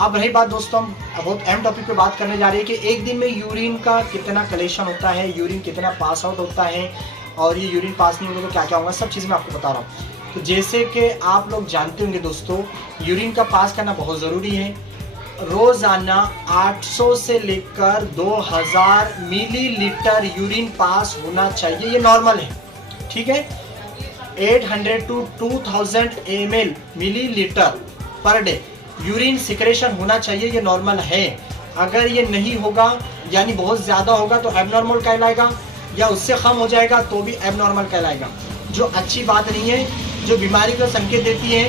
अब रही बात दोस्तों, हम बहुत अहम टॉपिक पे बात करने जा रहे हैं कि एक दिन में यूरिन का कितना कलेक्शन होता है, यूरिन कितना पास आउट होता है, और ये यूरिन पास नहीं होगा तो क्या क्या होगा, सब चीज़ मैं आपको बता रहा हूँ। तो जैसे कि आप लोग जानते होंगे दोस्तों, यूरिन का पास करना बहुत ज़रूरी है। रोज़ाना 800 से लेकर 2000 मिलीलीटर यूरिन पास होना चाहिए, ये नॉर्मल है, ठीक है। 800 to 2000 ml millilitre per day urine secretion होना चाहिए, ये नॉर्मल है। अगर ये नहीं होगा यानी बहुत ज़्यादा होगा तो एबनॉर्मल कहलाएगा, या उससे कम हो जाएगा तो भी एबनॉर्मल कहलाएगा, जो अच्छी बात नहीं है, जो बीमारी का संकेत देती है,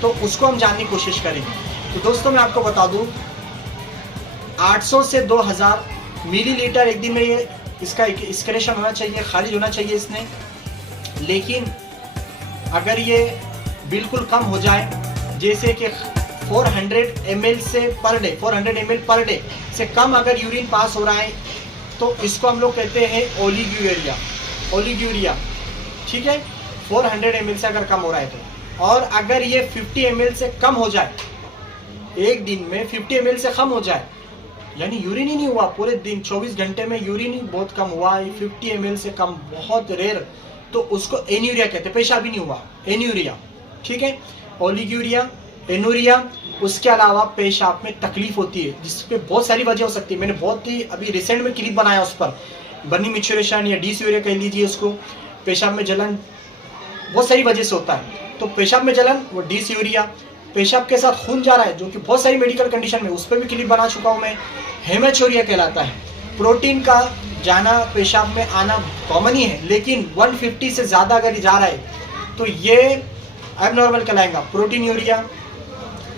तो उसको हम जानने की कोशिश करेंगे। तो दोस्तों मैं आपको बता दूं, 800 से 2000 मिलीलीटर एक दिन में ये इसका एक्सक्रेशन होना चाहिए, खारिज होना चाहिए इसने। लेकिन अगर ये बिल्कुल कम हो जाए, जैसे कि 400 ml से per day, 400 ml per day से कम अगर यूरिन पास हो रहा है, तो इसको हम लोग कहते हैं ओलिग्यूरिया, ठीक है। 400 ml से अगर कम हो रहा है तो, और अगर ये 50 ml से कम हो जाए, एक दिन में 50 ml से कम हो जाए, यानी यूरिन ही नहीं हुआ पूरे दिन, 24 घंटे में यूरिन ही बहुत कम हुआ, 50 ml से कम बहुत रेयर, तो उसको एन्यूरिया कहते हैं, पेशाब भी नहीं हुआ, एन्यूरिया, ठीक है। ओलिग्यूरिया, एनूरिया, उसके अलावा पेशाब में तकलीफ होती है, जिसपे बहुत सारी वजह हो सकती है। मैंने बहुत ही अभी रिसेंट में क्लिप बनाया उस पर, बर्निंग मैच्योरेशन या डिसयूरिया कह लीजिए उसको। पेशाब में जलन बहुत सारी वजह से होता है, तो पेशाब में जलन वो डिसयूरिया, पेशाब के साथ खून जा रहा है जो कि बहुत सारी मेडिकल कंडीशन में, उस पर भी क्लिप बना चुका हूँ मैं, हेमेचूरिया कहलाता है। प्रोटीन का जाना पेशाब में आना कॉमन ही है, लेकिन 150 से ज़्यादा अगर जा रहा है तो ये एबनॉर्मल कहलाएगा, प्रोटीन यूरिया।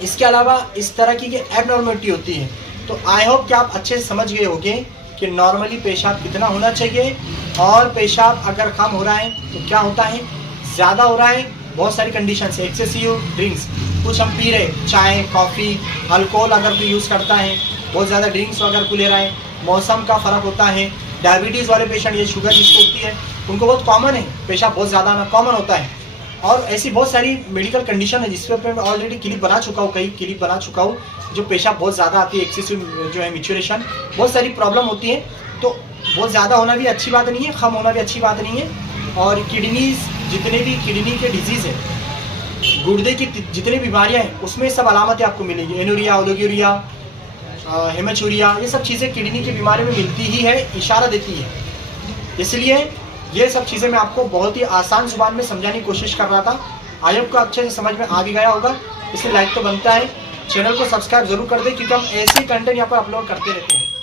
इसके अलावा इस तरह की एबनॉर्मलिटी होती है। तो आई होप कि आप अच्छे से समझ गए होंगे कि नॉर्मली पेशाब कितना होना चाहिए, और पेशाब अगर कम हो रहा है तो क्या होता है, ज़्यादा हो रहा है, बहुत सारी कंडीशन है, एक्सेसिव ड्रिंक्स, कुछ हम पी रहे, चाय, कॉफ़ी, अल्कोहल अगर कोई यूज़ करता है, बहुत ज़्यादा ड्रिंक्स अगर कोई ले रहा है, मौसम का फ़र्क होता है। डायबिटीज़ वाले पेशेंट, ये शुगर जिसको होती है, उनको बहुत कॉमन है, पेशाब बहुत ज़्यादा आना कॉमन होता है। और ऐसी बहुत सारी मेडिकल कंडीशन है जिस पर मैं ऑलरेडी क्लिप बना चुका हूँ, कई क्लिप बना चुका हूँ, जो पेशाब बहुत ज़्यादा आती है, एक्सेसिव जो है मैच्योरेशन, बहुत सारी प्रॉब्लम होती है। तो बहुत ज़्यादा होना भी अच्छी बात नहीं है, कम होना भी अच्छी बात नहीं है। और किडनीज, जितने भी किडनी के डिजीज़ है, गुर्दे की जितनी बीमारियां हैं, उसमें सब अलामतें आपको मिलेंगी, एनूरिया, ओलिग्यूरिया, हेमेचूरिया, ये सब चीज़ें किडनी की बीमारी में मिलती ही है, इशारा देती है। इसलिए ये सब चीज़ें मैं आपको बहुत ही आसान जुबान में समझाने की कोशिश कर रहा था। आई होप को अच्छे से समझ में आ भी गया होगा। इसलिए लाइक तो बनता है, चैनल को सब्सक्राइब जरूर कर दें, क्योंकि हम ऐसे कंटेंट यहाँ पर अपलोड करते रहते हैं।